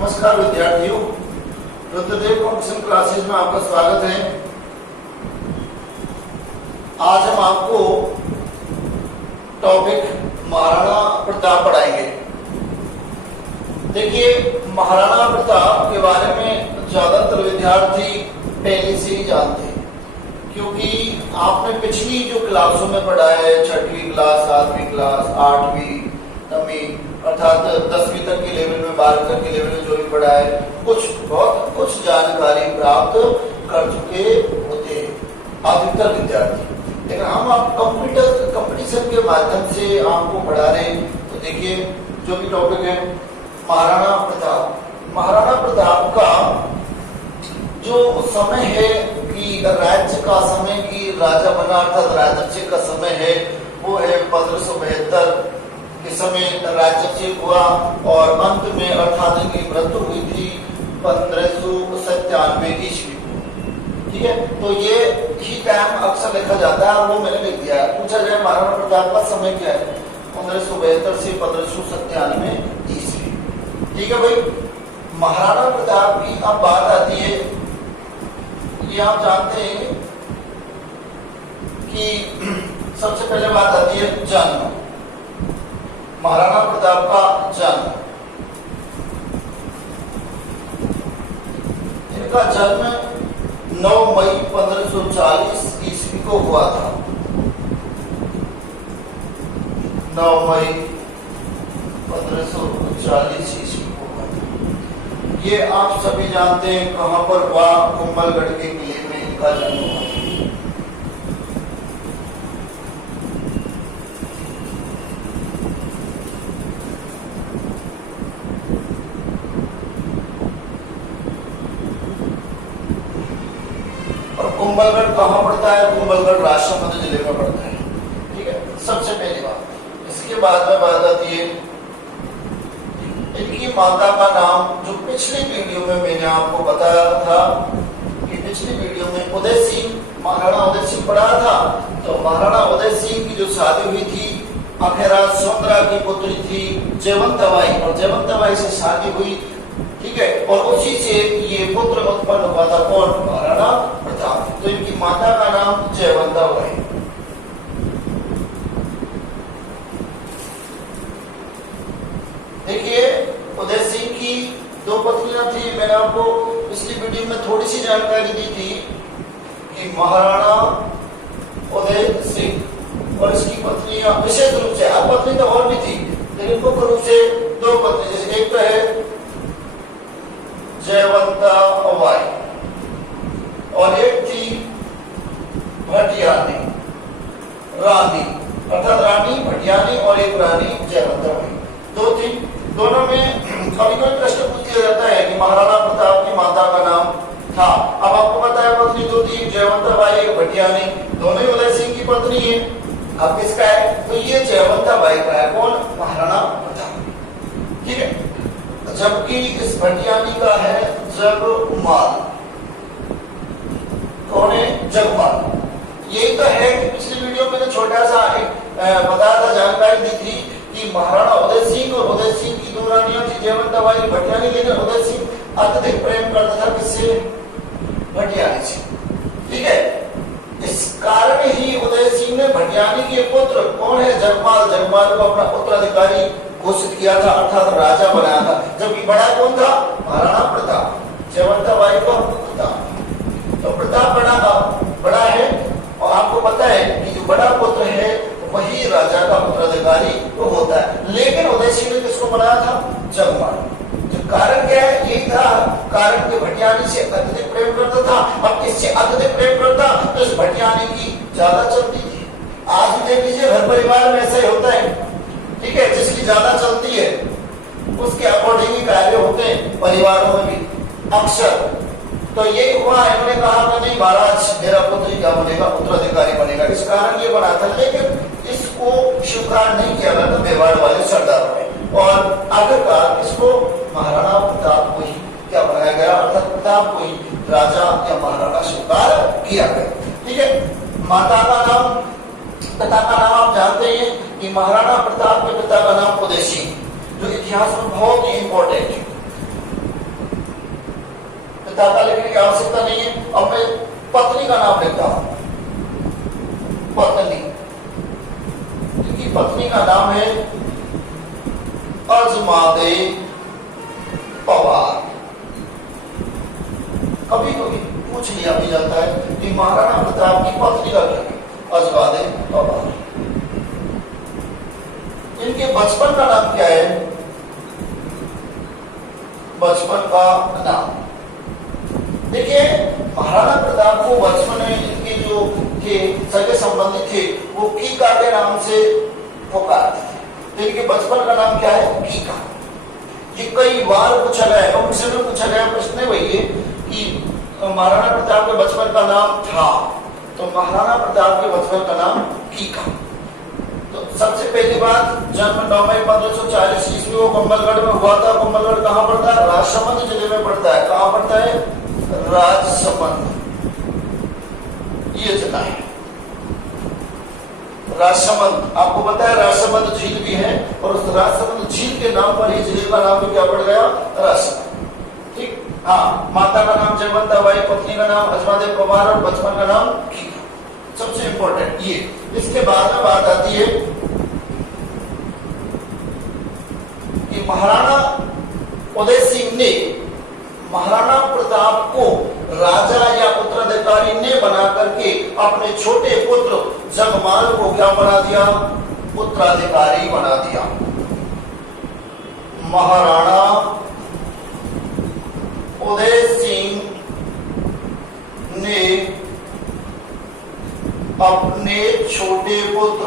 नमस्कार विद्यार्थियों, Rudradev competition classes में आपका स्वागत है। आज हम आपको टॉपिक महाराणा प्रताप पढ़ाएंगे। देखिए, महाराणा प्रताप के बारे में ज्यादातर विद्यार्थी पहले से ही जानते हैं, क्योंकि आपने पिछली जो क्लासों में पढ़ा है, 6वीं क्लास, 7वीं क्लास, 8वीं, 9वीं अर्थात 10वीं तक के लेवल में, 12वीं तक के लेवल में जो भी पढ़ा है, बहुत कुछ जानकारी प्राप्त कर चुके होते हैं अधिकतर विद्यार्थी। लेकिन हम आप कंपटीशन के माध्यम से आपको पढ़ा रहे हैं। तो देखिए, जो भी टॉपिक है महाराणा प्रताप। महाराणा प्रताप का जो समय है कि राज्य का समय की राजा बना अर्थात राज्य का समय है, वो है 1572 के समय राज्यभिषेक हुआ और अंत में अर्थात इनकी मृत्यु हुई थी 1597 ईस्वी को। ठीक है, तो ये ही टाइम अक्सर लिखा जाता है, वो मैंने लिख दिया है। पूछा जाए महाराणा प्रताप का समय क्या है, 1572 से 1597 ईस्वी। ठीक है भाई, महाराणा प्रताप की अब बात आती है, ये आप जानते हैं कि सबसे पहले बात आती है जन्म। महाराणा प्रताप का जन्म, इनका जन्म 9 मई 1540 ईस्वी को हुआ था। 9 मई 1540 ईस्वी को हुआ था। ये आप सभी जानते हैं कहां पर हुआ, कुंभलगढ़ के किले में इनका जन्म हुआ। कुंभलगढ़ कहाँ पड़ता है? कुंभलगढ़ राजसमंद जिले में पड़ता है। ठीक है, सबसे पहली बात। इसके बाद में बात आती है इनकी माता का नाम, जो पिछली वीडियो में मैंने आपको बताया था कि पिछली वीडियो में उदय सिंह, महाराणा उदय सिंह पढ़ा था। तो महाराणा उदय सिंह की जो शादी हुई थी अखेराज सोंदरा की पुत्री थी जयवंताबाई, और जयवंताबाई से शादी हुई। ठीक है, और उसी से ये पुत्र उत्पन्न हुआ था, कौन? महाराणा प्रताप। तो इनकी माता का नाम जयवंताबाई। देखिए, उदय सिंह की 2 पत्नियां थी। मैंने आपको पिछली वीडियो में थोड़ी सी जानकारी दी थी कि महाराणा उदय सिंह और इसकी पत्नियां विशेष रूप से, अब पत्नी तो और भी थी, लेकिन मुख्य रूप से 2 पत्नी, जैसे एक तो है जयवंताबाई और एक थी भटियानी रानी, अर्थात रानी भटियानी और एक रानी जयवंताबाई, 2 थी। दोनों में कभी कोई प्रश्न पूछ लिया जाता है कि महाराणा प्रताप की माता का नाम था। अब आपको पता है पत्नी 2 थी, जयवंताबाई एक भटियानी, दोनों ही उदय सिंह की पत्नी है। अब किसका है? तो ये जयवंताबाई का है, कौन? महाराणा प्रताप। ठीक है, जबकि इस भटियानी का है जगमाल। कौन है? जगमाल। यही तो है कि पिछली वीडियो में मैंने छोटा सा बताया था, जानकारी दी थी कि महाराणा उदय सिंह और उदय सिंह की 2 रानियां थी, जयवंताबाई, भटियानी। लेकिन उदय सिंह अत्यधिक प्रेम करता था किससे? भटियानी से। ठीक है, इस कारण ही उदय सिंह ने भटियानी के पुत्र, कौन है? जगमाल, जगमाल को अपना उत्तराधिकारी घोषित किया था, अर्थात राजा बनाया था। जबकि बड़ा कौन था? महाराणा प्रताप। जयवंताबाई को प्रताप, तो प्रताप बड़ा है। और आपको पता है कि जो बड़ा पुत्र है वही राजा का उत्तराधिकारी तो होता है। लेकिन उदय सिंह ने किसको बनाया था? जगमाल। जो कारण क्या है? यही था कारण कि भटियानी से अत्यधिक प्रेम करता था। अब इससे अत्यधिक प्रेम करता तो इस भटियानी की ज्यादा चलती थी। आज भी देख लीजिए, घर परिवार में ऐसा ही होता है। ठीक है, जिसकी ज्यादा चलती है उसके अकॉर्डिंग ही कार्य होते हैं परिवारों में भी अक्सर। तो ये हुआ, इन्होंने कहा कि नहीं महाराज, मेरा पुत्र क्या बनेगा? उत्तराधिकारी बनेगा। इस कारण ये बना था, लेकिन इसको स्वीकार नहीं किया गया था मेवाड़ वाले सरदारों ने, और आखिरकार इसको महाराणा प्रताप को ही क्या बनाया गया, अर्थात प्रताप को ही राजा या महाराणा स्वीकार किया गया। ठीक है, माता का नाम, पिता का नाम आप जानते हैं कि महाराणा प्रताप के पिता का नाम उदय सिंह, जो इतिहास में बहुत ही इंपॉर्टेंट है। पिता का लिखने की आवश्यकता नहीं है। अब मैं पत्नी का नाम लिखता हूं, पत्नी, क्योंकि पत्नी का नाम है अजमादे पवार। कभी कभी पूछ लिया भी जाता है कि महाराणा प्रताप की पत्नी का क्या है, अजमादे पवार। इनके बचपन का नाम क्या है, बचपन का नाम देखिए, महाराणा प्रताप को बचपन में इनके जो थे सगे संबंधी थे वो कीका के नाम से पुकारते थे। तो इनके बचपन का नाम क्या है, कीका। ये कई बार पूछा गया है, उनसे भी पूछा गया प्रश्न वही है कि महाराणा प्रताप के बचपन का नाम था, तो महाराणा प्रताप के बचपन का नाम कीका। तो सबसे पहली बात, जन्म 9 मई 1540 ईस्वी को कुंभलगढ़ में हुआ था। कुंभलगढ़ कहाँ पड़ता है, राजसमंद जिले में पड़ता है। कहाँ पड़ता है, राजसमंद, ये जिला है राजसमंद। आपको पता है राजसमंद झील भी है, और उस राजसमंद झील के नाम पर ही जिले का नाम भी क्या पड़ गया, राजसमंद। ठीक, हाँ। माता का नाम जयवंता बाई, पत्नी का नाम अजमादे पवार और बचपन का नाम कीका। सबसे इंपॉर्टेंट ये। इसके बाद में बात आती है कि महाराणा उदय सिंह ने महाराणा प्रताप को राजा या उत्तराधिकारी ने बना करके अपने छोटे पुत्र जगमाल को क्या बना दिया, उत्तराधिकारी बना दिया। महाराणा उदय सिंह ने अपने छोटे पुत्र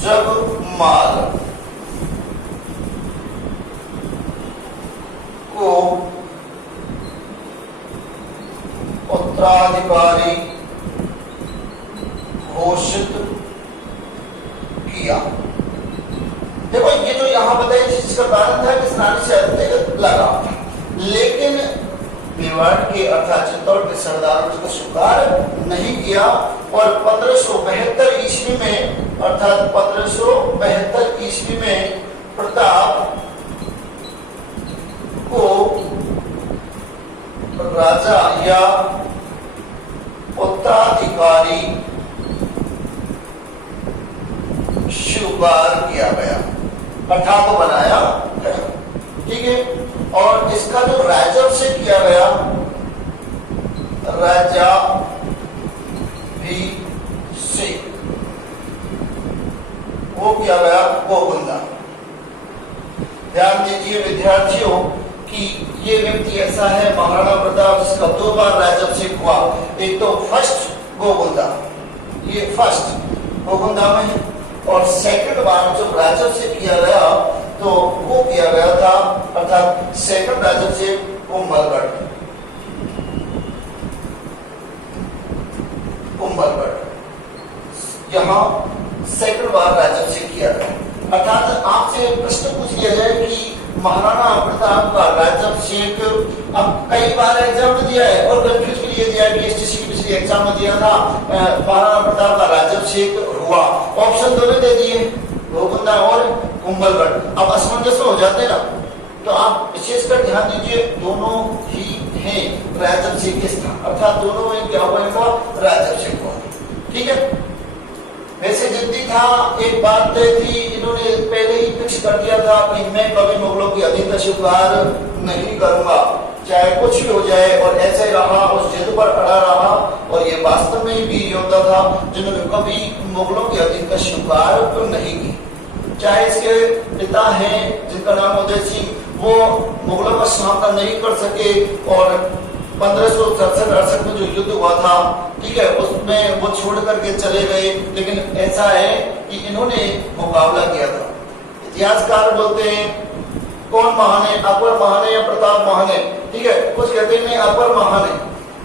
जगमाल को उत्तराधिकारी घोषित किया। देखो ये जो यहां बताया जिसका कारण था कि स्नानी से लगा, लेकिन मेवाड़ के अर्थात चित्तौड़ के सरदारों ने स्वीकार नहीं किया, और 1572 ईस्वी में अर्थात 1572 ईस्वी में प्रताप को राजा या उत्तराधिकारी स्वीकार किया गया, अर्थात बनाया गया। ठीक है, और इसका जो राजस्व किया गया, राजा भी से वो किया गया गोविंदा। ध्यान दीजिए विद्यार्थियों कि ये व्यक्ति ऐसा है महाराणा प्रताप जिसका 2 बार राजस्व हुआ। एक तो फर्स्ट गोविंदा, ये फर्स्ट गोविंदा में है, और सेकंड बार जब राजस्व किया गया तो वो किया गया था अर्थात सेकंड राजस्व कुंभलगढ़, कुंभलगढ़ यहाँ सेकंड बार राजस्व किया गया। अर्थात आपसे प्रश्न पूछ लिया जाए कि महाराणा प्रताप का राजस्व, अब कई बार एग्जाम में दिया है और कंफ्यूज भी दिया है, बीएसटीसी की पिछली एग्जाम में दिया था महाराणा प्रताप का राजस्व हुआ, ऑप्शन दोनों दे दिए, गोविंदा और कुंभलगढ़। अब असमंजस हो जाते ना, तो आप विशेषकर ध्यान दीजिए, दोनों ही हैं राजस्व के स्थान, अर्थात दोनों में क्या हुआ, इनका राजस्व हुआ। ठीक है, वैसे जिद्दी था, एक बात तय थी, इन्होंने पहले ही फिक्स कर दिया था कि मैं कभी मुगलों की अधीनता स्वीकार नहीं करूंगा, चाहे कुछ भी हो जाए, और ऐसे रहा, उस जिद पर अड़ा रहा, और ये वास्तव में ही वीर योद्धा था जिन्होंने कभी मुगलों की अधीनता स्वीकार नहीं की। चाहे इसके पिता हैं जिनका नाम उदय सिंह, वो मुगलों का सामना नहीं कर सके, और 1567-68 में जो युद्ध हुआ था, ठीक है, उसमें वो छोड़ करके चले गए, लेकिन ऐसा है कि इन्होंने मुकाबला किया था। इतिहासकार बोलते हैं कौन महान है, अकबर महान है या प्रताप महान है? ठीक है, कुछ कहते हैं अकबर महान है,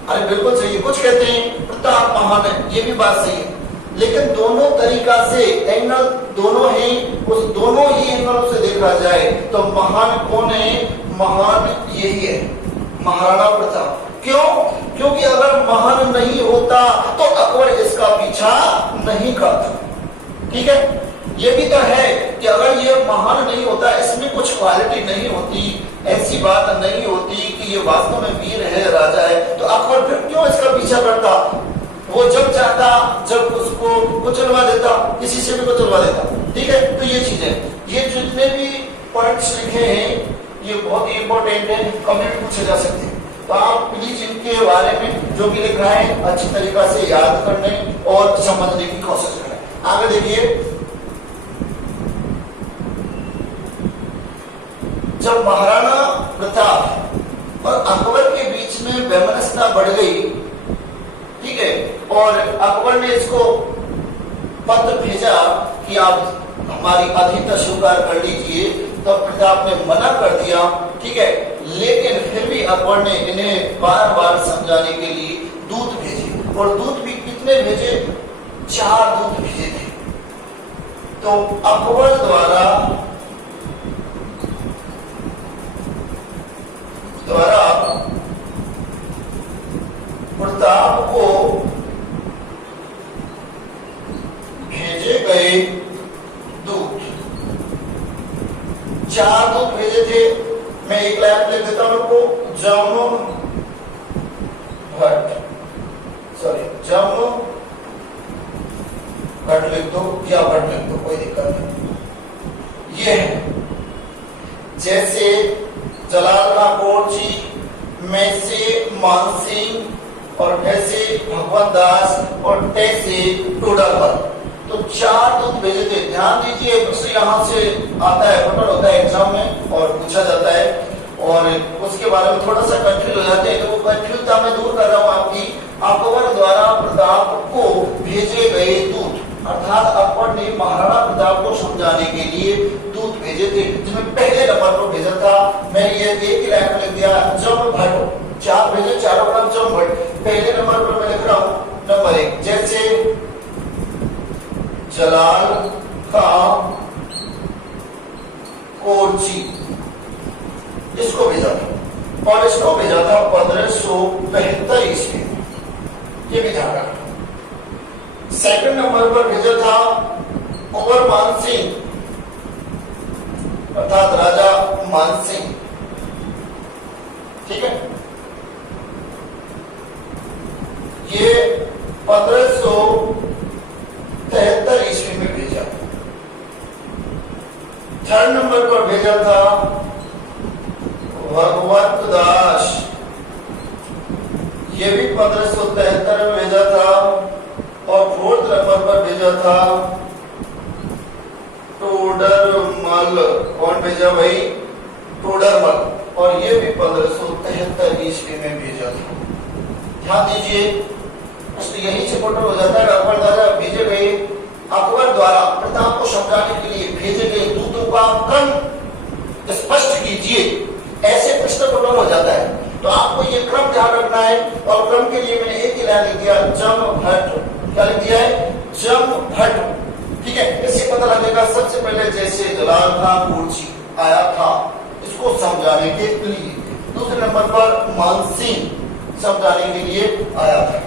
अरे बिल्कुल सही है, कुछ कहते हैं प्रताप महान है, ये भी बात सही है, लेकिन दोनों तरीका से एंगल दोनों ही, उस दोनों ही एंगलों से देखा जाए तो महान कौन है? महान यही है, महाराणा प्रताप। क्यों? क्योंकि अगर महान नहीं होता तो अकबर इसका पीछा नहीं करता। ठीक है, ये भी तो है कि अगर ये महान नहीं होता, इसमें कुछ क्वालिटी नहीं होती, ऐसी बात नहीं होती कि ये वास्तव में वीर है, राजा है, तो अकबर फिर क्यों इसका पीछा करता? वो जब चाहता, जब उसको कुचलवा देता, किसी से भी कुचलवा देता। ठीक है, तो ये चीज है। ये जितने भी पॉइंट्स लिखे हैं ये बहुत ही इंपॉर्टेंट है, कभी भी पूछे जा सकते हैं। तो आप प्लीज इनके बारे में जो भी लिखा है अच्छी तरीका से याद करने और समझने की कोशिश करें। आगे देखिए, जब महाराणा प्रताप और अकबर के बीच में वैमनस्यता बढ़ गई, ठीक है, और अकबर ने इसको पत्र भेजा कि आप हमारी आधिक्यता स्वीकार कर लीजिए, तब प्रताप ने मना कर दिया। ठीक है, लेकिन फिर भी अकबर ने इन्हें बार बार समझाने के लिए दूत भेजे, और दूत भी कितने भेजे? 4 दूत भेजे थे। तो अकबर द्वारा प्रताप को भेजे गए दूत, 4 दूत भेजे थे। मैं एक लाइन लिख देता हूं आपको, जमनो भट्ट लिख दो या भट्ट लिख दो, कोई दिक्कत नहीं। ये है जैसे जलाल का कोर्ची में से मानसिंह और ऐसे भगवत दास और ऐसे टोडापर, तो 4 दूत भेजे थे। ध्यान दीजिए, प्रश्न यहाँ से आता है, पेपर होता है एग्जाम में और पूछा जाता है, और उसके बारे में थोड़ा सा कंफ्यूज हो जाते हैं, तो वो कंफ्यूजता मैं दूर कर रहा हूँ आपकी। अकबर द्वारा प्रताप को भेजे गए दूत, अर्थात अकबर ने महाराणा प्रताप को समझाने के लिए दूत भेजे थे, जिसमें पहले नंबर पर भेजा था, मैंने ये एक ही लाइन में लिख दिया, जम भट्ट। 4 भेजे, चारों का नाम जम भट्ट। पहले नंबर पर मैं लिख रहा हूं नंबर 1, जैसे जलाल का कोर्ची, इसको भेजा था, और इसको भेजा था 1572 ईस्वी में, ये भी ध्यान रखना। सेकंड नंबर पर भेजा था कुंवर मानसिंह, अर्थात राजा मानसिंह। ठीक है, ये 1573 ईस्वी में भेजा। थर्ड नंबर पर भेजा था भगवत दास, ये भी 1573 में भेजा था। और 4th नंबर पर भेजा था टोडरमल। कौन भेजा भाई? टोडरमल, और ये भी 1573 ईस्वी में भेजा था। ध्यान दीजिए, यही से फोटो हो जाता है। अकबर द्वारा भेजे गए, अकबर द्वारा प्रताप को समझाने के लिए भेजे गए दूतों का क्रम स्पष्ट कीजिए, ऐसे प्रश्न फोटो हो जाता है। तो आपको ये क्रम ध्यान रखना है, और क्रम के लिए मैंने एक ही लाइन लिख दिया, जम भट्ट। क्या लिख दिया है? जम भट्ट। ठीक है, इससे पता लगेगा सबसे पहले जैसे जलाल खान कोर्ची आया था इसको समझाने के लिए, दूसरे नंबर पर मानसिंह समझाने के लिए आया था।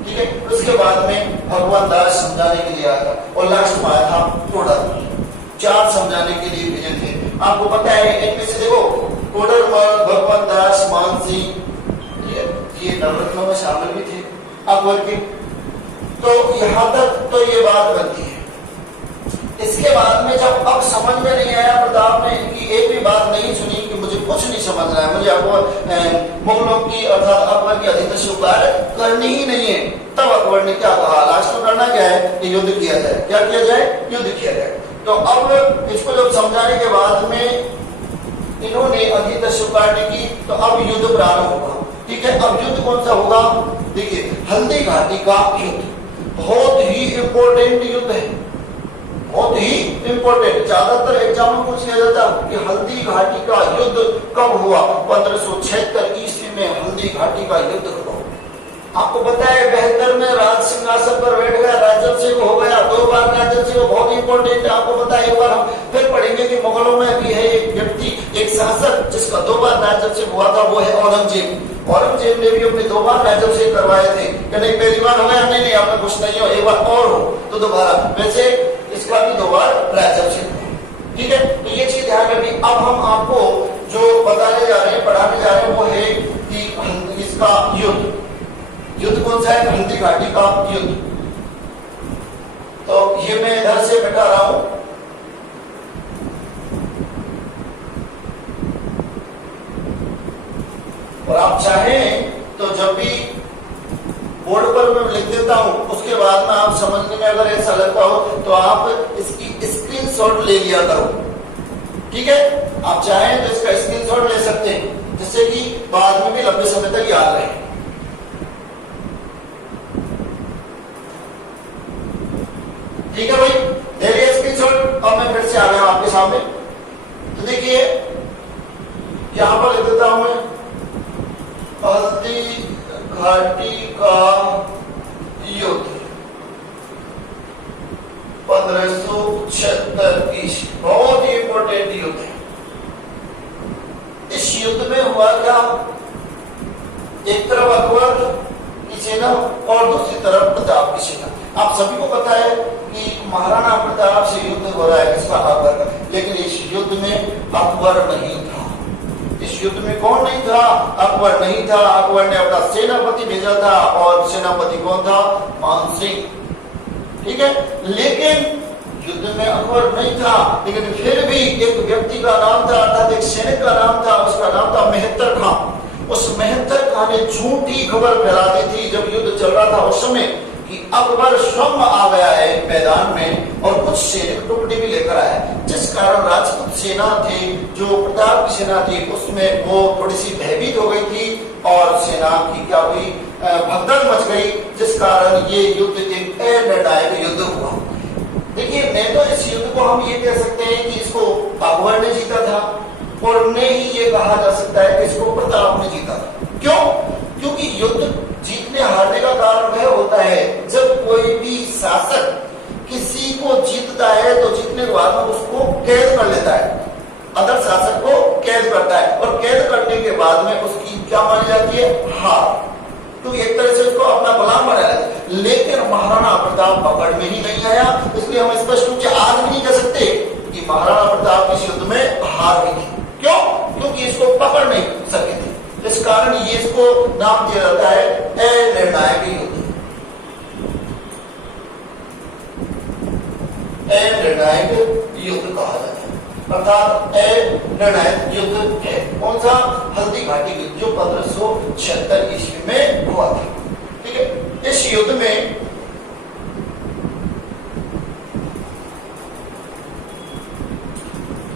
ठीक है, उसके बाद में भगवान दास समझाने के लिए आया था, और लास्ट में आया था टोडरमल। 4 समझाने के लिए भेजे थे। आपको पता है इनमें से देखो, टोडरमल, भगवान दास, मानसिंह, ये नवरत्नों में शामिल भी थे अकबर के। तो यहां तक तो ये बात बनती है। इसके बाद में जब अब समझ में नहीं आया, प्रताप ने इनकी एक भी बात नहीं सुनी कि मुझे कुछ नहीं समझ रहा है, मुझे आपको मुगलों की अर्थात अकबर की आधिक्यता स्वीकार करनी ही नहीं है, तब अकबर ने क्या कहा? लास्ट में करना क्या है कि युद्ध किया जाए। क्या किया जाए? युद्ध किया जाए। तो अब इसको जब समझाने के बाद में इन्होंने आधिक्यता स्वीकार नहीं की, तो अब युद्ध प्रारंभ होगा। ठीक है, अब युद्ध कौन सा होगा? देखिए, हल्दी घाटी का युद्ध बहुत ही इंपॉर्टेंट युद्ध है, बहुत ही इंपॉर्टेंट। ज्यादातर एग्जाम में पूछ लिया जाता है कि हल्दी घाटी का युद्ध कब हुआ? 1576 ईस्वी में हल्दी घाटी का युद्ध हुआ। आपको पता है 72 में राज सिंहासन पर बैठ गया, राजन सिंह हो गया, 2 बार राजन सिंह, बहुत इंपॉर्टेंट है। आपको पता है, एक बार हम फिर पढ़ेंगे कि मुगलों में भी है एक व्यक्ति, एक शासक जिसका 2 बार राजन सिंह हुआ था, वो है औरंगजेब। औरंगजेब ने भी अपने 2 बार राजन सिंह करवाए थे कि नहीं पहली बार हो गया, नहीं आपने कुछ नहीं हो, एक बार और हो तो दोबारा। वैसे इसका भी 2 बार ठीक है, तो ये चीज ध्यान रखिए। अब हम आपको जो बताने जा रहे हैं, पढ़ाने जा रहे हैं, वो है कि इसका युद्ध। युद्ध कौन सा है? हल्दी घाटी का युद्ध। तो ये मैं इधर से बैठा रहा हूं, और आप चाहें तो जब भी बोर्ड पर मैं लिख देता हूं, उसके बाद में आप समझने में अगर ऐसा लगता हो तो आप इसकी स्क्रीनशॉट ले लिया करो। ठीक है, आप चाहें तो इसका स्क्रीनशॉट ले सकते हैं, जिससे कि बाद में भी लंबे समय तक याद रहे। ठीक है भाई, ले लिया स्क्रीनशॉट। अब मैं फिर से आ गया आपके सामने। तो देखिए यहां पर लिख देता हूं मैं, हल्दी घाटी का युद्ध 1576 ईस्वी। बहुत ही इंपॉर्टेंट युद्ध है। इस युद्ध में हुआ क्या? एक तरफ अकबर की सेना और दूसरी तरफ प्रताप की सेना। आप सभी को पता है कि महाराणा प्रताप से युद्ध हो रहा है, किसका? अकबर का। लेकिन इस युद्ध में अकबर नहीं था। इस युद्ध में कौन नहीं था? अकबर नहीं था। अकबर ने अपना सेनापति भेजा था, और सेनापति कौन था? मानसिंह। ठीक है, लेकिन युद्ध में अकबर नहीं था, लेकिन फिर भी एक व्यक्ति का नाम था, अर्थात एक सैनिक का नाम था, उसका नाम था मेहतर खां। उस मेहतर खां ने झूठी खबर फैला दी थी जब युद्ध चल रहा था उस समय, कि अकबर स्वयं आ गया है मैदान में और कुछ सैनिक टुकड़े भी लेकर आया, जिस कारण राजपूत सेना थी, जो प्रताप की सेना थी, उसमें वो थोड़ी सी भयभीत हो गई थी, और सेना की क्या हुई? भगदड़ मच गई, जिस कारण ये युद्ध एक निर्णायक युद्ध हुआ। देखिए, मैं तो इस युद्ध को हम ये कह सकते हैं कि इसको अकबर ने जीता था, और नहीं ये कहा जा सकता है कि इसको प्रताप ने जीता था। क्यों? क्योंकि युद्ध जीतने हारने का कारण वह होता है जब कोई भी शासक किसी को जीतता है तो जीतने के बाद उसको कैद कर लेता है, अदर शासक को कैद करता है, और कैद करने के बाद में उसकी क्या मानी जाती है? हार। तो एक तरह से उसको अपना गुलाम बना लेता है। लेकिन महाराणा प्रताप पकड़ में ही नहीं आया, इसलिए हम स्पष्ट रूप से आज भी नहीं कह सकते कि महाराणा प्रताप इस युद्ध में हार गई थी। क्यों? क्योंकि इसको पकड़ नहीं सके थे। इस कारण ये इसको नाम दिया जाता है अनिर्णायक युद्ध। अनिर्णायक युद्ध कहा जाता है, अर्थात अनिर्णायक युद्ध है। कौन सा? हल्दी घाटी युद्ध, जो 1576 ईस्वी में हुआ था। ठीक है, इस युद्ध में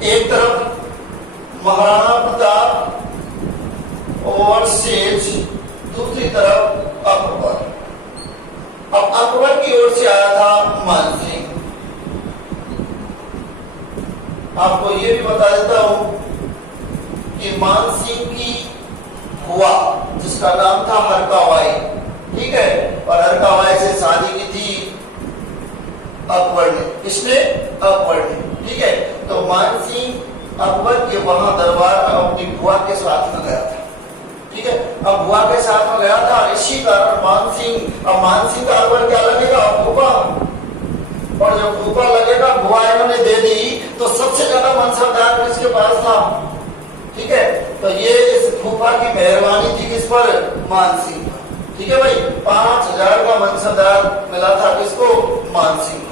एक तरफ महाराणा प्रताप वर्सेस दूसरी तरफ अकबर। अब अकबर की ओर से आया था मानसिंह। आपको ये भी बता देता हूं कि मानसिंह की हुआ, जिसका नाम था हरकाबाई, ठीक है, और हरकाबाई से शादी की थी अकबर ने। किसने? अकबर ने। ठीक है, तो मानसिंह अकबर के वहां दरबार में अपनी बुआ के साथ में गया था। ठीक है, अब बुआ के साथ में गया था, इसी कारण मानसिंह, अब मानसिंह का अकबर क्या लगेगा? फूफा। और जब फूफा लगेगा, बुआ इन्होंने दे दी, तो सबसे ज्यादा वंशधार किसके पास था? ठीक है, तो ये इस फूफा की मेहरबानी थी किस पर? मानसिंह। ठीक है भाई, 5000 का वंशधार मिला था किसको? मानसिंह।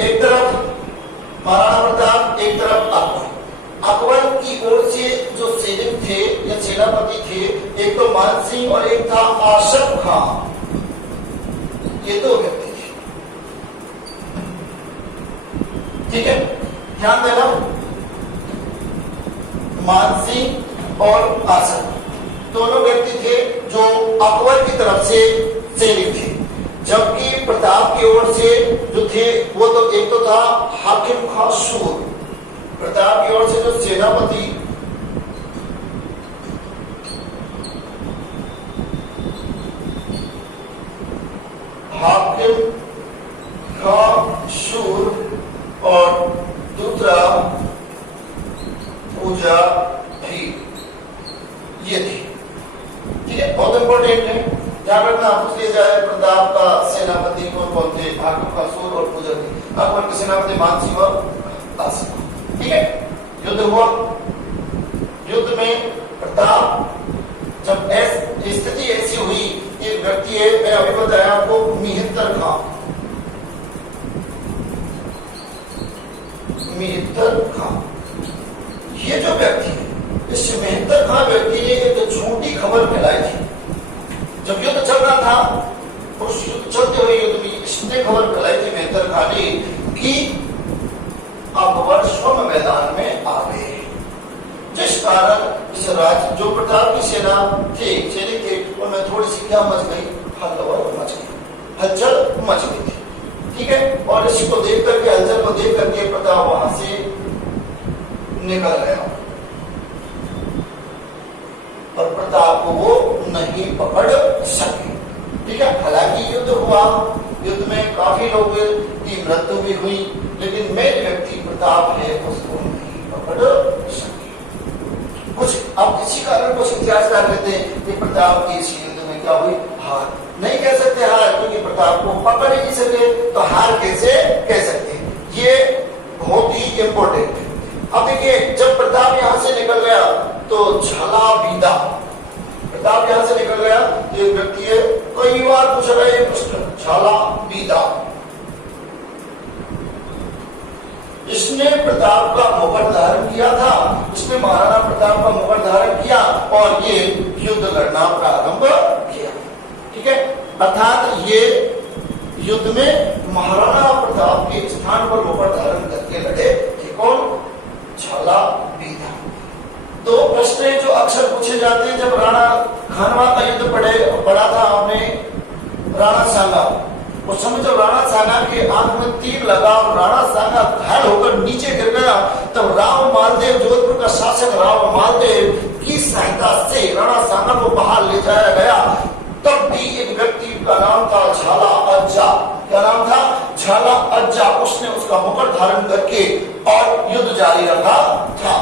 एक तरफ महाराणा प्रताप, एक तरफ अकबर। अकबर की ओर से जो सैनिक थे या सेनापति थे, एक तो मानसिंह और एक था आशफ खां। ये दो व्यक्ति थे। ठीक है, ध्यान देना, मानसिंह और आशफ दोनों व्यक्ति थे जो अकबर की तरफ से सैनिक थे, जबकि प्रताप की ओर से जो थे वो तो एक तो था हाकिम खां सूर। प्रताप की ओर से जो सेनापति हाकिम खां सूर, और दूसरा पूजा भी, ये थी। ठीक है, बहुत इंपॉर्टेंट है, ध्यान रखना। पूछ लिया जाए प्रताप का सेनापति कौन कौन थे? हाकिम खां सूर और पूजा भी। अकबर के सेनापति मानसिंह और पास। ठीक है, युद्ध हुआ। युद्ध में प्रताप, जब स्थिति ऐसी हुई कि व्यक्ति है, मैं अभी बताया आपको, मिहितर खां, मिहितर खां, ये जो व्यक्ति है, इस मिहितर खां व्यक्ति ने एक झूठी खबर फैलाई थी। जब युद्ध चल रहा था, उस युद्ध चलते हुए युद्ध में इसने खबर फैलाई थी मिहितर खां ने कि अकबर स्वर्ण मैदान में आ गए, जिस कारण इस राज्य जो प्रताप की सेना थे, सैनिक थे, उनमें थोड़ी सी क्या मच गई, हलचल मच गई, हलचल मच गई थी। ठीक है, और इसी को देख करके, हलचल को देख करके प्रताप वहां से निकल गया और प्रताप को वो नहीं पकड़ सके। ठीक है, हालांकि युद्ध हुआ, युद्ध में काफी लोग की मृत्यु भी हुई, लेकिन मेन व्यक्ति प्रताप है उसको नहीं पकड़ सके। कुछ अब इसी कारण कुछ इतिहासकार कहते हैं कि प्रताप की इस युद्ध में क्या हुई, हार। नहीं कह सकते हार, क्योंकि प्रताप को पकड़ ही नहीं सके, तो हार कैसे कह सकते हैं, ये बहुत ही इंपॉर्टेंट है। अब देखिए, जब प्रताप यहां से निकल गया तो झाला बीदा, प्रताप यहां से निकल गया, एक व्यक्ति है, कई बार पूछ रहा है प्रश्न, झाला बीदा, इसने प्रताप का मुकुट धारण किया था, इसने महाराणा प्रताप का मुकुट धारण किया और ये युद्ध लड़ना प्रारंभ किया। ठीक है, अर्थात ये युद्ध में महाराणा प्रताप के स्थान पर मुकुट धारण करके लड़े थे। कौन? झाला बीदा। तो प्रश्न जो अक्सर पूछे जाते हैं, जब राणा खानवा का युद्ध पड़ा था आपने, राणा सांगा, उस समय जब राणा सांगा के आंख में तीर लगा और राणा सांगा घायल होकर नीचे गिर गया, तब राव मालदेव, जोधपुर का शासक राव मालदेव की सहायता से राणा सांगा को बाहर ले जाया गया। तब भी एक व्यक्ति का नाम था झाला अज्जा। क्या नाम था? झाला अज्जा। उसने उसका मुकुट धारण करके और युद्ध जारी रखा था।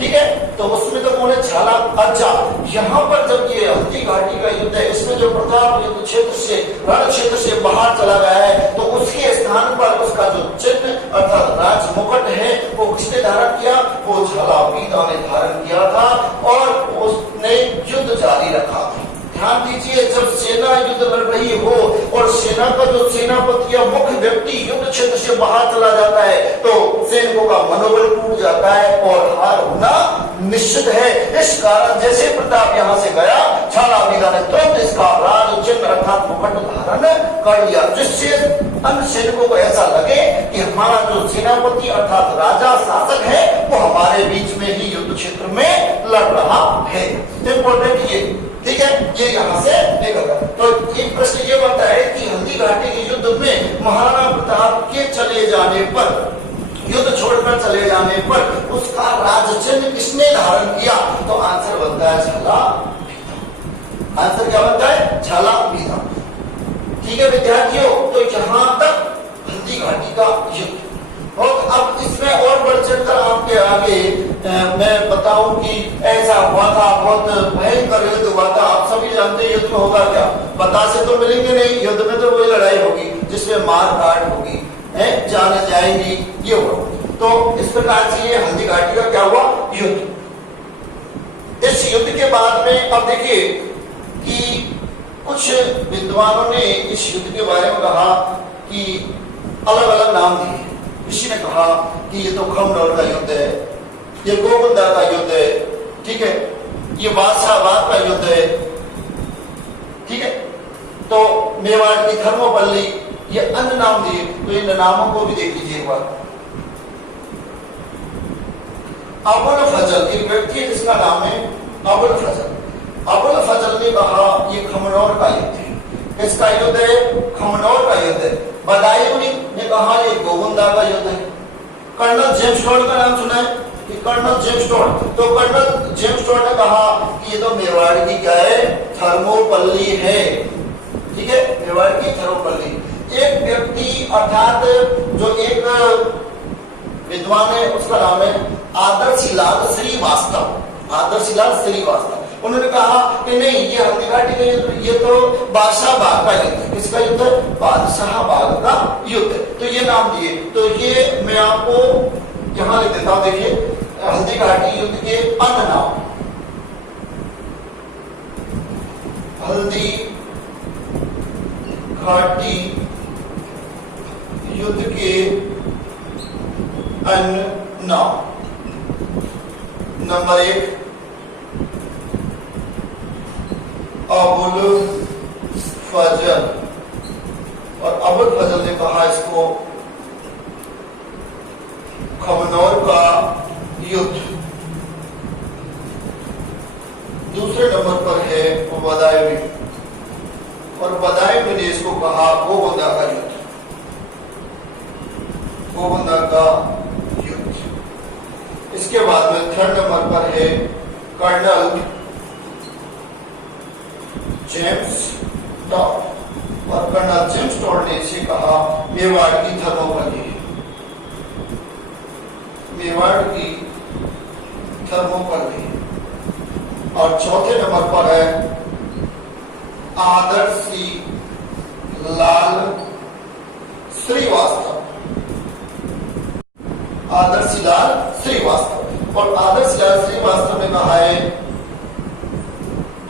ठीक है, तो उसमें तो कौन है? झाला अज्जा। यहाँ पर जब ये हल्दी घाटी का युद्ध है, इसमें जो प्रताप युद्ध क्षेत्र से, रण क्षेत्र से बाहर चला गया है, तो उसके स्थान पर उसका जो चिन्ह अर्थात राज मुकुट है, वो किसने धारण किया? वो झाला बीदा ने धारण किया था और उसने युद्ध जारी रखा। ध्यान दीजिए, जब सेना युद्ध लड़ रही हो और सेना का जो सेनापति या मुख्य व्यक्ति युद्ध क्षेत्र से बाहर चला जाता है, तो सैनिकों का मनोबल टूट जाता है और हार होना निश्चित है। इस कारण जैसे प्रताप यहां से गया, झाला बीदा ने तुरंत इसका राज चिन्ह अर्थात मुकुट धारण कर लिया, जिससे अन्य सैनिकों को ऐसा लगे कि हमारा जो सेनापति अर्थात राजा शासक है, वो हमारे बीच में ही युद्ध क्षेत्र में लड़ रहा है। इंपॉर्टेंट ये, ठीक है, ये यहां से निकल गया। तो एक प्रश्न ये बनता है कि हल्दी घाटी के युद्ध में महाराणा प्रताप के चले जाने पर, युद्ध छोड़कर चले जाने पर उसका राज चिन्ह किसने धारण किया? तो आंसर बनता है झाला बीदा। आंसर क्या बनता है? झाला बीदा। ठीक है विद्यार्थियों, तो यहां तक हल्दी घाटी का युद्ध। और अब इसमें और बढ़ चढ़कर आपके आगे मैं बताऊं कि ऐसा हुआ था, बहुत भयंकर युद्ध हुआ था। आप सभी जानते हैं युद्ध में होगा क्या? बतासे तो मिलेंगे नहीं, युद्ध में तो वही लड़ाई होगी जिसमें मार काट होगी, जाने जाएंगी, ये होगा। तो इस प्रकार से ये हल्दी घाटी का क्या हुआ? युद्ध। इस युद्ध के बाद में अब देखिए कि कुछ विद्वानों ने इस युद्ध के बारे में कहा कि अलग अलग नाम दिए। किसी ने कहा कि ये तो खमनौर का युद्ध है, ये गोविंदा का युद्ध है, ठीक है, ये बादशाहबाद का युद्ध है, ठीक है, तो मेवाड़ की थर्मोपल्ली, ये अन्य नाम दिए। तो इन नामों को भी देख लीजिए एक बार। अबुल फजल एक व्यक्ति है जिसका नाम है अबुल फजल। अबुल फजल ने कहा ये खमनौर का युद्ध है। किसका युद्ध है? खमनौर का युद्ध है। बदायूं ने कहा ये गोविंदा का युद्ध है। कर्नल जेम्स टॉड का नाम सुना है कि कर्नल जेम्स टॉड, तो कर्नल जेम्स टॉड ने कहा कि ये तो मेवाड़ की क्या है? थर्मोपल्ली है। ठीक है, मेवाड़ की थर्मोपल्ली। एक व्यक्ति अर्थात जो एक विद्वान है, उसका नाम है आदर्शलाल श्रीवास्तव। आदर्शलाल श्रीवास्तव, उन्होंने कहा कि नहीं, ये हल्दी घाटी का युद्ध, ये तो बादशाहबाग का युद्ध है। किसका युद्ध है? बादशाहबाग का युद्ध है। तो ये नाम दिए। तो ये मैं आपको यहां लिख देता हूं, देखिए हल्दी घाटी युद्ध के अन्य नाम, हल्दी घाटी युद्ध के अन्य नाम। नंबर 1 अबुल फजल, और अबुल फजल ने कहा इसको खमनौर का युद्ध। दूसरे नंबर पर है बदायूं, और बदायूं ने इसको कहा गोगुंदा का युद्ध, गोगुंदा का युद्ध। इसके बाद में थर्ड नंबर पर है कर्नल जेम्स टॉड, और कर्नल जेम्स टॉड ने इसे कहा मेवाड़ की थर्मोपल्ली, मेवाड़ की थर्मोपल्ली। और चौथे नंबर पर है आदर्शी लाल श्रीवास्तव, आदर्शी लाल श्रीवास्तव। और आदर्शी लाल श्रीवास्तव ने कहा है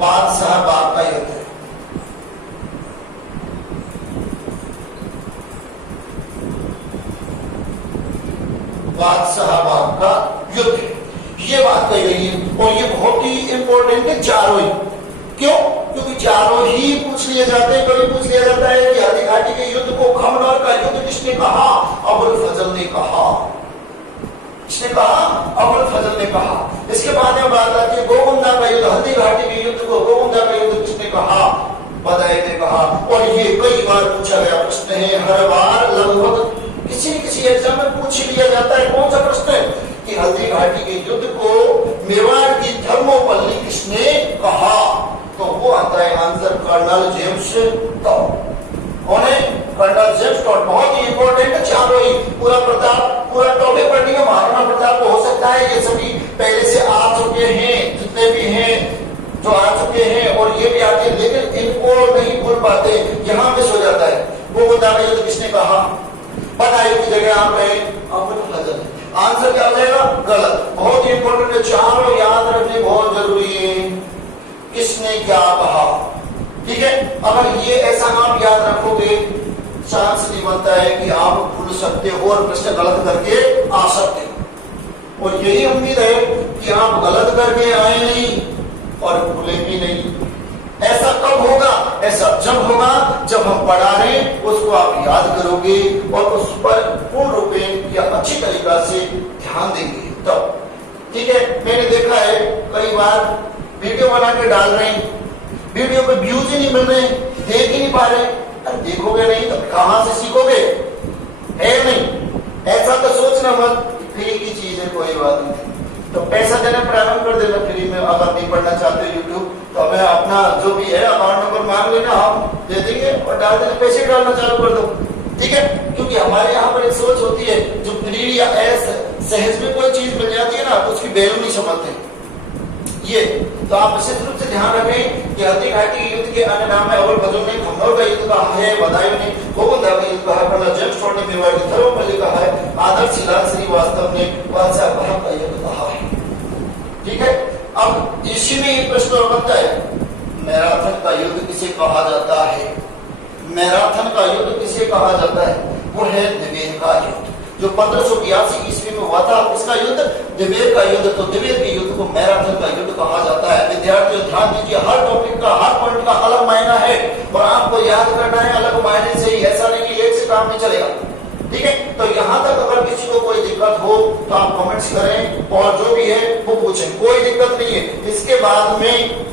बादशाह बाग का युद्ध है, बादशाह बाग का युद्ध, ये बात कही गई है। और ये बहुत ही इंपॉर्टेंट है चारों ही। क्यों? क्योंकि चारों ही पूछ लिए जाते हैं। कभी पूछ लिया जाता है कि हल्दी घाटी के युद्ध को खमनौर का युद्ध किसने कहा? अबुल फजल ने कहा। किसने कहा? अबुल फजल ने कहा। इसके बाद में बात आती है गोगुंदा का युद्ध, हल्दी घाटी के युद्ध को गोगुंदा का युद्ध किसने कहा? बदायूं ने कहा। और ये कई बार पूछा गया प्रश्न है, हर बार लगभग किसी न किसी एग्जाम में पूछ लिया जाता है। कौन सा प्रश्न है? कि हल्दी घाटी के युद्ध को मेवाड़ की थर्मोपल्ली किसने कहा? तो वो आता है आंसर कर्नल जेम्स टॉड। कौन है? Colonel James Tod. बहुत ही इंपॉर्टेंट है चारों ही। पूरा टॉपिक पढ़ने का महाराणा प्रताप को हो सकता है ये सभी पहले से आ चुके हैं, जितने भी हैं जो आ चुके हैं, और ये भी आते हैं, लेकिन इनको नहीं भूल पाते, यहाँ मिस हो जाता है। गोगुंदा का युद्ध किसने कहा? बदायूं की जगह आप गए अबुल फजल। आंसर क्या हो जाएगा? गलत। बहुत ही इंपॉर्टेंट है, चारों याद रखने बहुत जरूरी है। किसने क्या कहा? ठीक है, अगर ये ऐसा आप याद रखोगे चांस नहीं बनता है कि आप भूल सकते हो और प्रश्न गलत करके आ सकते हो। और यही उम्मीद है कि आप गलत करके आए नहीं और भूले भी नहीं। ऐसा कब होगा? ऐसा जब होगा जब हम पढ़ा रहे उसको आप याद करोगे और उस पर पूर्ण रूप या अच्छी तरीका से ध्यान देंगे तब। ठीक है, मैंने देखा है कई बार वीडियो बना के डाल रहे हैं, वीडियो पे व्यूज ही नहीं मिल रहे, देख ही नहीं पा रहे। अरे देखोगे नहीं तो कहां से सीखोगे? है नहीं? ऐसा तो सोचना मत, फ्री की चीज है, कोई बात नहीं। तो पैसा देना प्रारंभ कर देना फ्री में। अगर नहीं पढ़ना चाहते यूट्यूब तो हमें अपना जो भी है अकाउंट नंबर मांग लेना, हम दे देंगे और डाल देंगे, पैसे डालना चालू कर दो। ठीक है, क्योंकि हमारे यहाँ पर एक सोच होती है जो फ्री या सहज में कोई चीज मिल जाती है ना तो उसकी वैल्यू नहीं समझते ये। तो आप विशेष रूप से ध्यान रखें कि हल्दी घाटी युद्ध के अन्य नाम है अबुल फजल ने खमनौर का युद्ध कहा है, बदायूं ने गोगुंदा का युद्ध कहा, कर्नल जेम्स टॉड ने मेवाड़ की थर्मोपल्ली कहा है, आदर्शी लाल श्रीवास्तव ने बादशाह बाग का युद्ध कहा है। ठीक है, अब इसी में ये प्रश्न बनता है मैराथन का युद्ध किसे कहा जाता है? मैराथन का युद्ध किसे कहा जाता है? वो है दिवेर का युद्ध जो 1582 ईस्वी में हुआ था। इसका युद्ध दिवेर का युद्ध, तो दिवेर के युद्ध को मैराथन का युद्ध कहा जाता है। विद्यार्थियों ध्यान दीजिए, हर टॉपिक का हर पॉइंट का अलग मायना है और आपको याद करना है अलग मायने से ही, ऐसा नहीं कि एक से काम नहीं चलेगा। ठीक है, तो यहाँ तक अगर किसी को कोई दिक्कत हो तो आप कमेंट्स करें और जो भी है वो पूछें, कोई दिक्कत नहीं है। इसके बाद में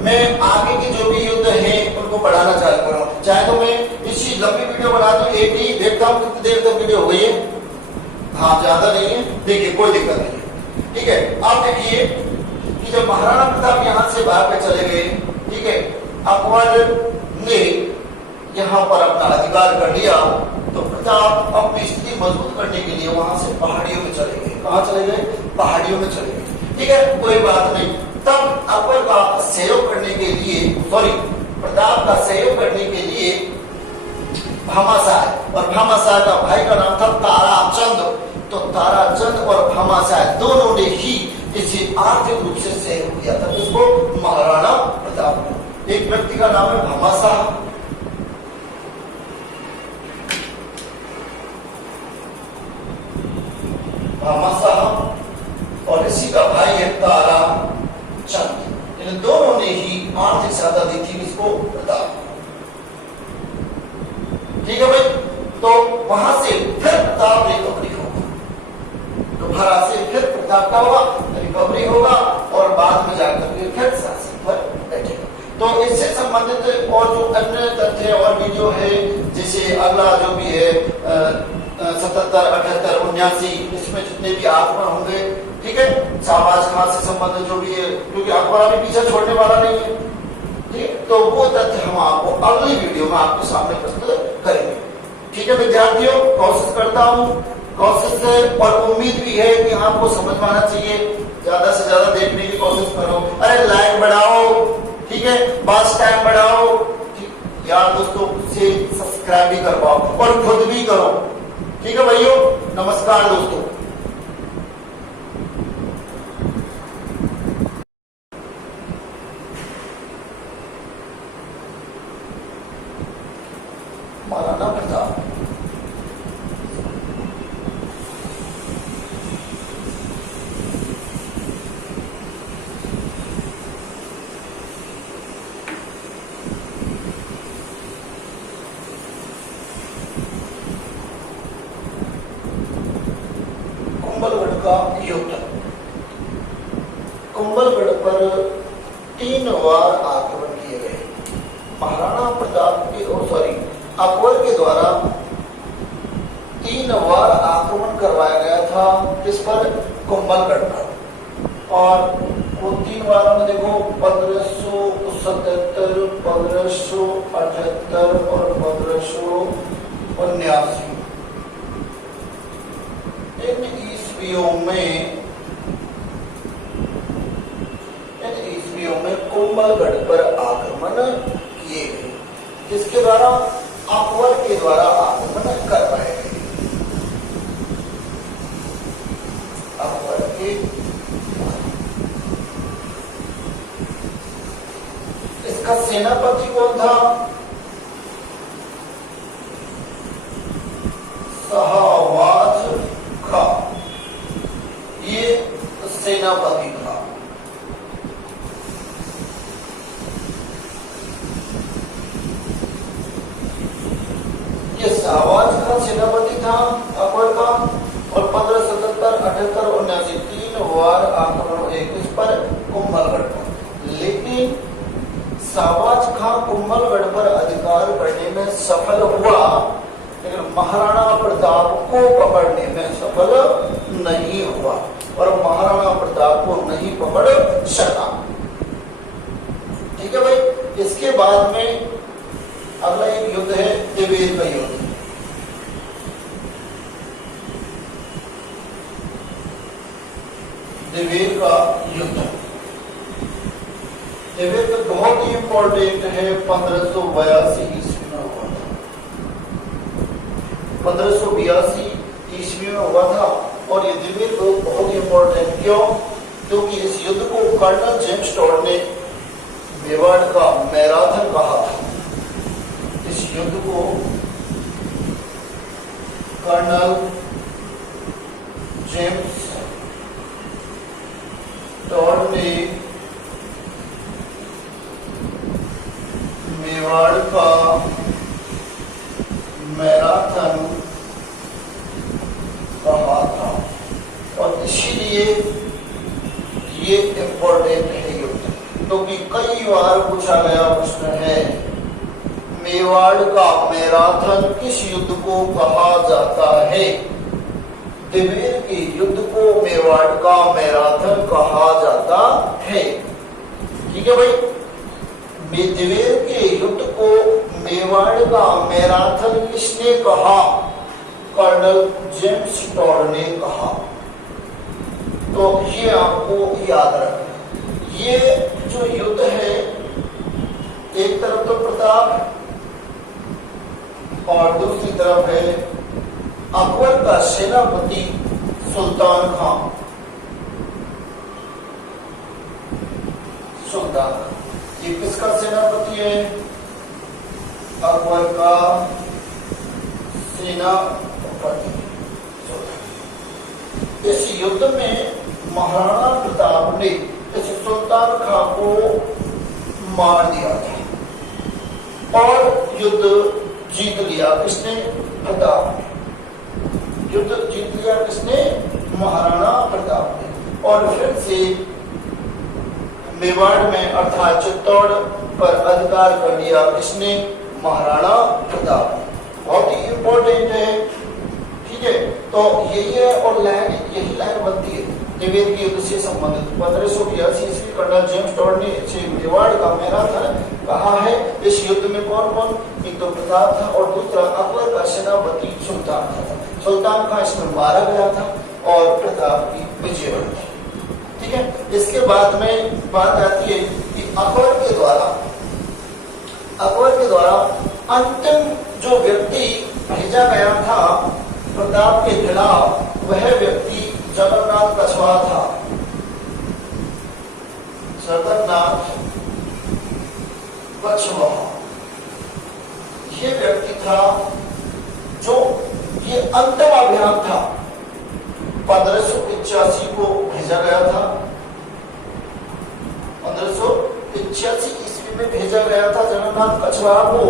मैं आगे की जो भी युद्ध है उनको पढ़ाना चालू करूँ, चाहे तो मैं इसी लंबी वीडियो बना दूं, एक ही देखता हूँ कितनी देर तक वीडियो हो गई है। हाँ, ज्यादा नहीं है, देखिए कोई दिक्कत नहीं है। ठीक है, आप देखिए कि जब महाराणा प्रताप यहाँ से भाग के चले गए, ठीक है, अकबर ने यहाँ पर अपना अधिकार कर लिया, तो प्रताप अपनी स्थिति मजबूत करने के लिए वहां से पहाड़ियों में चले गए। कहाँ चले गए? पहाड़ियों में चले गए। ठीक है, कोई बात नहीं। तब अकबर का सहयोग करने के लिए, प्रताप का सहयोग करने के लिए भामाशाह, और भामाशाह का भाई का नाम था तो ताराचंद और भामाशाह दोनों ने ही इसे आर्थिक रूप से सहयोग किया था। इसको महाराणा प्रताप। एक व्यक्ति का नाम है भामाशाह, और इसी का भाई है ताराचंद। इन दोनों ने ही आर्थिक सहायता दी थी इसको प्रताप। ठीक है भाई। तो वहां से फिर प्रताप रिकवरी होगा, दोबारा से फिर प्रताप का होगा रिकवरी होगा और बाद में जाकर के फिर शासन पर बैठेगा। तो इससे संबंधित और जो अन्य तथ्य और वीडियो है, जैसे अगला जो भी है 77, 78, 79, इसमें जितने भी आक्रमण होंगे, ठीक है, शाहबाज खान से संबंधित जो भी है, क्योंकि अकबर अभी पीछे छोड़ने वाला नहीं है, ठीक। तो वो तथ्य हम आपको अगली वीडियो में आपके सामने प्रस्तुत करेंगे। ठीक है विद्यार्थियों, कोशिश करता हूँ, कोशिश और उम्मीद भी है कि आपको समझ में आना चाहिए। ज्यादा से ज्यादा देखने की कोशिश करो। अरे लाइक बढ़ाओ, ठीक है, बस टाइम बढ़ाओ, यार दोस्तों से सब्सक्राइब भी करवाओ और खुद भी करो। ठीक है भाइयों, नमस्कार दोस्तों। महाराणा प्रताप कुंभलगढ़ का युद्ध। कुंभलगढ़ पर 3 बार आक्रमण किए गए। महाराणा प्रताप के अकबर के द्वारा 3 बार आक्रमण करवाया गया था। किस पर? कुंभलगढ़ पर। और वो 3 बार में देखो 1577, 1578 और 1579। इन ईस्वियों में कुंभलगढ़ पर आक्रमण किए गए। किसके द्वारा? अकबर के द्वारा आक्रमण करवाए गए। अकबर के। इसका सेनापति कौन था? शाहबाज खां। ये सेनापति था। ये शाहबाज खां सेनापति था अकबर का। और 1577, 78 और 79 3 बार आक्रमण हुए इस पर कुंभलगढ़ पर। लेकिन शाहबाज खां कुंभलगढ़ पर अधिकार करने में सफल हुआ, लेकिन महाराणा प्रताप को पकड़ने में सफल नहीं हुआ और महाराणा प्रताप को नहीं पकड़ सका। ठीक है भाई। इसके बाद में अगला एक युद्ध है दिवेर का युद्ध। दिवेर का युद्ध। दिवेर का बहुत ही इंपॉर्टेंट है। 1582 ईस्वी में हुआ था। 1582 ईस्वी में हुआ था। और ये दिवेर को बहुत इंपॉर्टेंट क्यों? क्योंकि इस युद्ध को कर्नल जेम्स टॉड ने मेवाड़ का मैराथन कहा था। इस युद्ध को कर्नल जेम्स टॉड ने मेवाड़ का मैराथन कहा था। और इसीलिए ये इंपॉर्टेंट है युद्ध, क्योंकि कई बार पूछा गया प्रश्न है मेवाड़ का मैराथन किस युद्ध को कहा जाता है? दिवेर के युद्ध को मेवाड़ का मैराथन कहा जाता है। ठीक है भाई। दिवेर के युद्ध को मेवाड़ का मैराथन किसने कहा? कर्नल जेम्स टॉड ने कहा। तो ये आपको याद रखना। ये जो युद्ध है, एक तरफ तो प्रताप और दूसरी तरफ है अकबर का सेनापति सुल्तान खान। सुल्तान ये किसका सेनापति है? अकबर का सेनापति। इस युद्ध में महाराणा प्रताप ने इस सुल्तान खान को मार दिया था और युद्ध जीत लिया। किसने? प्रताप ने। युद्ध जीत लिया किसने? महाराणा प्रताप ने। और फिर से मेवाड़ में अर्थात चित्तौड़ पर अधिकार कर लिया किसने? महाराणा प्रताप ने। बहुत ही इंपॉर्टेंट है, ठीक है। तो यही है और लाइन यही लाइन बनती है निवेद के युद्ध से संबंधित। 1582 ईस्वी कर्नल जेम्स टॉड ने मेवाड़ का मैराथन कहा है। इस युद्ध में कौन कौन? एक तो प्रताप था और दूसरा अकबर का सेनापति सुल्तान था। सुल्तान खान इसमें मारा गया था और प्रताप की विजय हुई थी, ठीक है। इसके बाद में बात आती है कि अकबर के द्वारा अंतिम जो व्यक्ति भेजा गया था प्रताप के खिलाफ, वह व्यक्ति जगन्नाथ कछवाहा था। जगन्नाथ कछवाहा ये व्यक्ति था जो ये अंतिम अभियान था 1585 को भेजा गया था। 1585 ईस्वी में भेजा गया था जगन्नाथ कछवाहा को।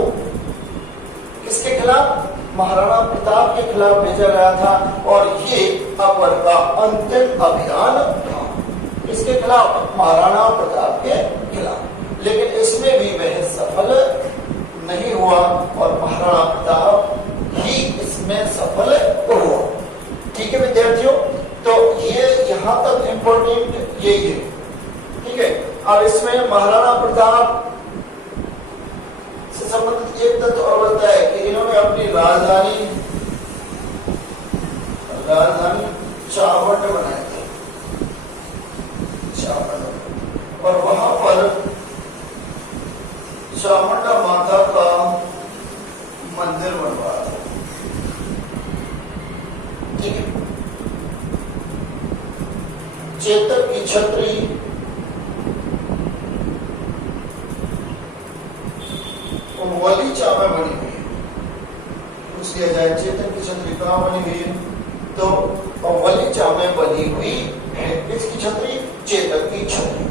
किसके खिलाफ? महाराणा प्रताप के खिलाफ भेजा गया था और ये अकबर का अंतिम अभियान था। किसके खिलाफ? महाराणा प्रताप के खिलाफ। लेकिन इसमें भी वह सफल नहीं हुआ और महाराणा प्रताप ही इसमें सफल हुआ, ठीक है विद्यार्थियों। तो ये यहाँ तक इंपॉर्टेंट यही है, ठीक है। अब इसमें महाराणा प्रताप से संबंधित एक तथ्य और होता है कि इन्होंने अपनी राजधानी चावंड बनाई थी। चावंड, और वहां पर चामुंडा माता का मंदिर बनवाया था, ठीक है। चेतक की छतरी वलीचा में बनी हुई है। पूछ लिया जाए चेतन की छतरी कहाँ बनी हुई है, तो वलीचा में बनी हुई है। किसकी छतरी? चेतक की छतरी।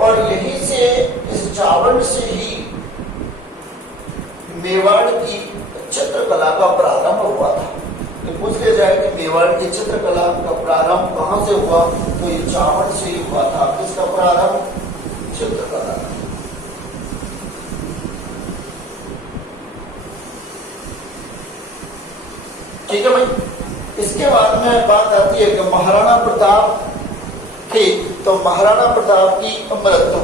और यहीं से इस चावंड से ही मेवाड़ की चित्रकला का प्रारंभ हुआ था। तो पूछ लिया जाए कि मेवाड़ की चित्रकला का प्रारंभ कहाँ से हुआ, तो ये चावंड से ही हुआ था। किसका प्रारंभ? चित्रकला। ठीक है भाई। इसके बाद में बात आती है कि महाराणा प्रताप की, तो महाराणा प्रताप की मृत्यु।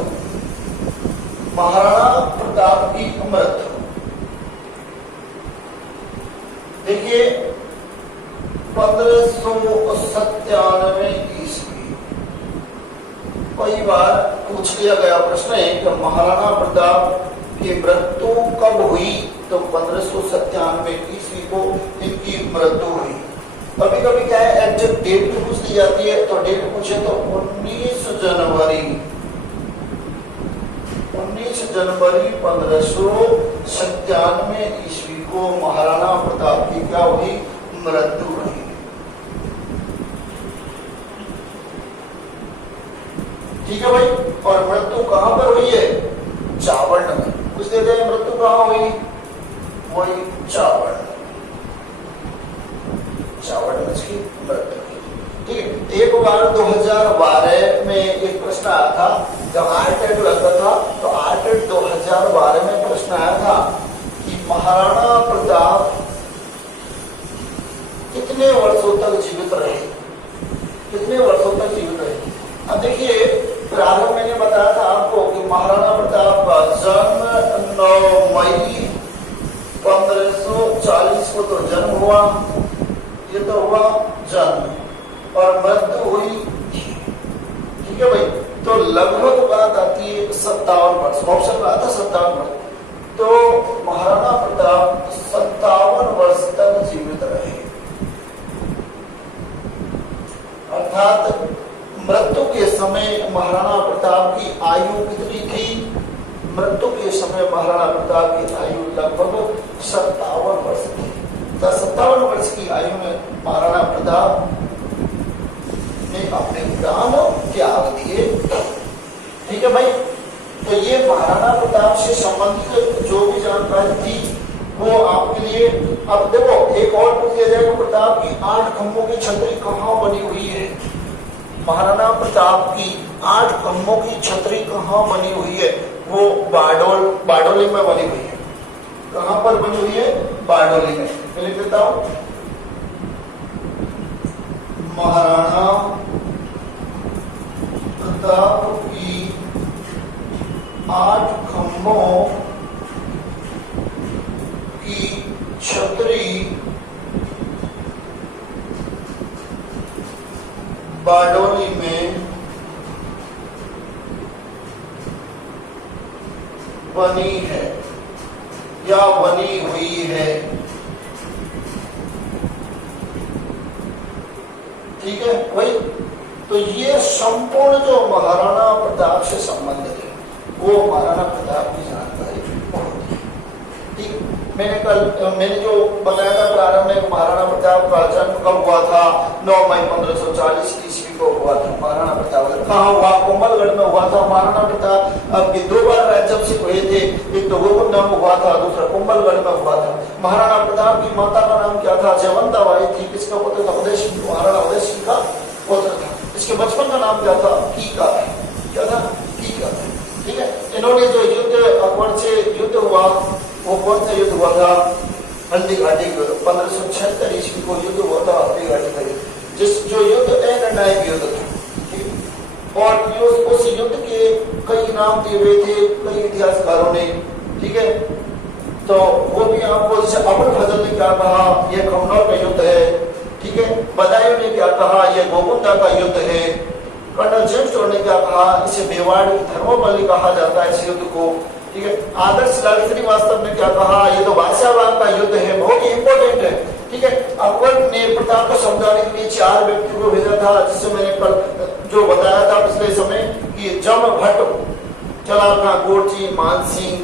महाराणा प्रताप की मृत्यु देखिए 1597 ईस्वी। कई बार पूछ लिया गया प्रश्न है कि महाराणा प्रताप की मृत्यु कब हुई, तो 1597 ईस्वी को इनकी मृत्यु हुई। कभी कभी क्या है एग्जैक्ट डेट भी पूछ ली जाती है, तो डेट पूछे तो 19 जनवरी 1597 ईस्वी को महाराणा प्रताप की क्या हुई? मृत्यु हुई। ठीक है भाई। और मृत्यु कहां पर हुई है? चावंड में। कुछ देते हैं मृत्यु कहां हुई? वही चावंड में इसकी मृत्यु। ठीक है। एक बार 2012 में एक प्रश्न आया था, जब आरटेट लगता था तो आरटेट 2012 में प्रश्न आया था कि महाराणा प्रताप कितने वर्षों तक जीवित रहे, कितने वर्षों तक जीवित रहे। अब देखिए प्रारंभ मैंने बताया था आपको कि महाराणा प्रताप का जन्म 9 मई 1540 को तो जन्म हुआ, ये तो हुआ जन्म, और मृत्यु हुई। ठीक है भाई। तो लगभग बात आती है 57 वर्ष। ऑप्शन में आता 57 वर्ष। तो महाराणा प्रताप 57 वर्ष तक जीवित रहे। अर्थात मृत्यु के समय महाराणा प्रताप की आयु कितनी थी? मृत्यु के समय महाराणा प्रताप की आयु लगभग 57 वर्ष थी। 57 वर्ष की आयु में महाराणा प्रताप ने अपने प्राण त्याग दिए। ठीक है भाई, तो ये महाराणा प्रताप से संबंधित जो भी जानकारी थी वो आपके लिए। अब देखो एक और पूछ लिया जाएगा, प्रताप की 8 खंभों की छतरी कहाँ बनी हुई है? महाराणा प्रताप की 8 खंभों की छतरी कहाँ बनी हुई है? वो बारडोली में बनी हुई है। कहाँ पर बनी हुई है? बारडोली में। मैं लिख देता हूं, महाराणा प्रताप की 8 खंभों की छतरी बारडोली में बनी है या बनी हुई है। ठीक है भाई, तो ये संपूर्ण जो महाराणा प्रताप से संबंधित है वो महाराणा प्रताप की जानकारी होती है। ठीक, मैंने जो बताया था प्रारंभ में महाराणा प्रताप का जन्म कब हुआ था? 9 मई 1540 ईस्वी को हुआ था। महाराणा प्रताप कहाँ हुआ? कोमलगढ़ में हुआ था। महाराणा प्रताप आपके 2 बार राज्याभिषेक हुए थे, एक तो गोकुंडा में हुआ था, दूसरा कोमलगढ़ में हुआ था। महाराणा प्रताप की माता का नाम क्या था? जयवंताबाई थी। किसका पुत्र था? उदय सिंह, महाराणा उदय सिंह का पुत्र था। इसके बचपन का नाम क्या था? कीका। क्या था? कीका। ठीक है, इन्होंने जो युद्ध अकबर से युद्ध हुआ वो कौन सा युद्ध हुआ था? हल्दी घाटी। 1576 ईस्वी को युद्ध हुआ था हल्दी घाटी का, जिस जो युद्ध निर्णायक युद्ध था। और उस युद्ध के कई नाम दिए हुए थे कई इतिहासकारों ने। ठीक है, तो वो भी आपको, जैसे अबुल फजल ने क्या कहा, ये खमनौर का युद्ध है। ठीक है, बदायूं ने क्या कहा, ये गोकुंडा का युद्ध है। कर्नल जेम्स टोड ने क्या कहा, इसे मेवाड़ की धर्मोबली कहा जाता है इस युद्ध को। ठीक है, आदर्श लाल श्रीवास्तव ने क्या कहा, ये तो बादशाहबाग का युद्ध है, बहुत ही इंपॉर्टेंट है। ठीक है, अकबर ने प्रताप को समझाने के लिए 4 व्यक्तियों को भेजा था, जिससे मैंने कल जो बताया था पिछले समय कि जम भट्ट, चलाना गोरजी, मान सिंह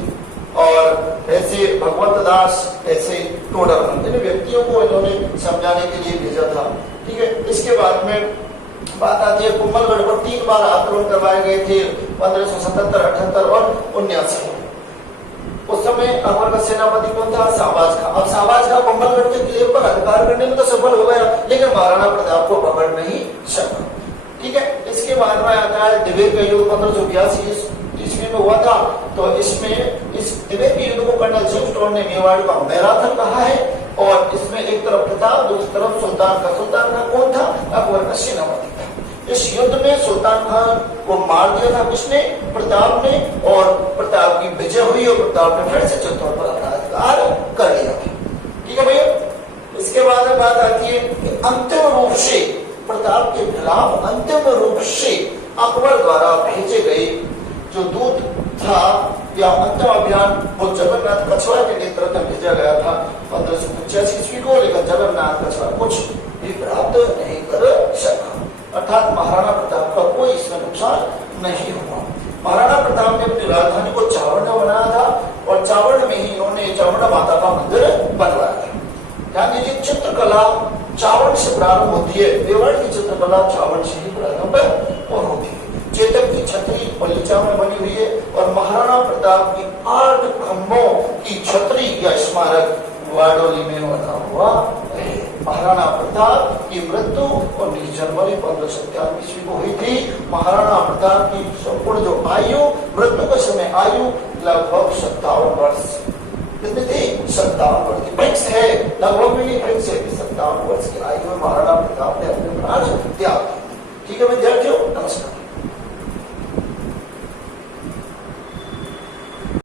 और ऐसे भगवंत दास, ऐसे टोडरमल, इन व्यक्तियों को इन्होंने समझाने के लिए भेजा था। ठीक है, इसके बाद में बात आती है कोमलगढ़ पर 3 बार आक्रमण करवाए गए थे, 1577, 78 और 79। उस समय अकबर का सेनापति कौन था? शाहबाज खां। अब शाहबाज खां कोमलगढ़ के किले पर अधिकार करने में तो सफल हो गया, लेकिन महाराणा प्रताप को पकड़ नहीं सका। ठीक है, इसके बाद में आता है दिवेर का युद्ध 1582 ईस्वी में हुआ था। तो इसमें इस दिवेर के युद्ध को कर्नल जेम्स टोड ने मेवाड़ का मैराथन कहा है। और इसमें एक तरफ प्रताप, दूसरी तरफ सुल्तान खान। सुल्तान खान कौन था? अकबर का सेनापति था। इस युद्ध में सुल्तान खान को मार दिया था किसने? प्रताप ने। और प्रताप की विजय हुई और प्रताप ने फिर से चित्तौड़ पर अपना अधिकार कर लिया था। ठीक है भैया, इसके बाद में बात आती है कि अंतिम रूप से प्रताप के खिलाफ अंतिम रूप से अकबर द्वारा भेजे गए जो दूत था या अंतिम अभियान, वो जगन्नाथ कछवाड़ के नेतृत्व में भेजा गया था 1585 ईस्वी को, लेकिन जगन्नाथ कछवाड़ कुछ भी प्राप्त नहीं कर सका। अर्थात महाराणा प्रताप का कोई इसमें नुकसान नहीं हुआ। महाराणा प्रताप ने अपनी राजधानी को चावड़ में बनाया था और चावड़ में ही इन्होंने चावड़ माता का मंदिर बनवाया था। ध्यान दीजिए, चित्रकला चावड़ से प्रारंभ होती है। मेवाड़ की चित्रकला चावड़ से ही प्रारंभ होती है। चेतक की छतरी पलीचा में बनी हुई है और महाराणा प्रताप की 8 खंभों की छतरी या स्मारक बारडोली में बना हुआ है। महाराणा प्रताप की मृत्यु 19 जनवरी 1597 ईस्वी को हुई थी। महाराणा प्रताप की संपूर्ण जो आयु, मृत्यु के समय आयु लगभग 57 वर्ष। कितनी थी? 57 वर्ष की। फिक्स है, लगभग भी फिक्स है कि 57 वर्ष की आयु में महाराणा प्रताप ने अपने प्राण त्याग दिए। ठीक है विद्यार्थियों, नमस्कार।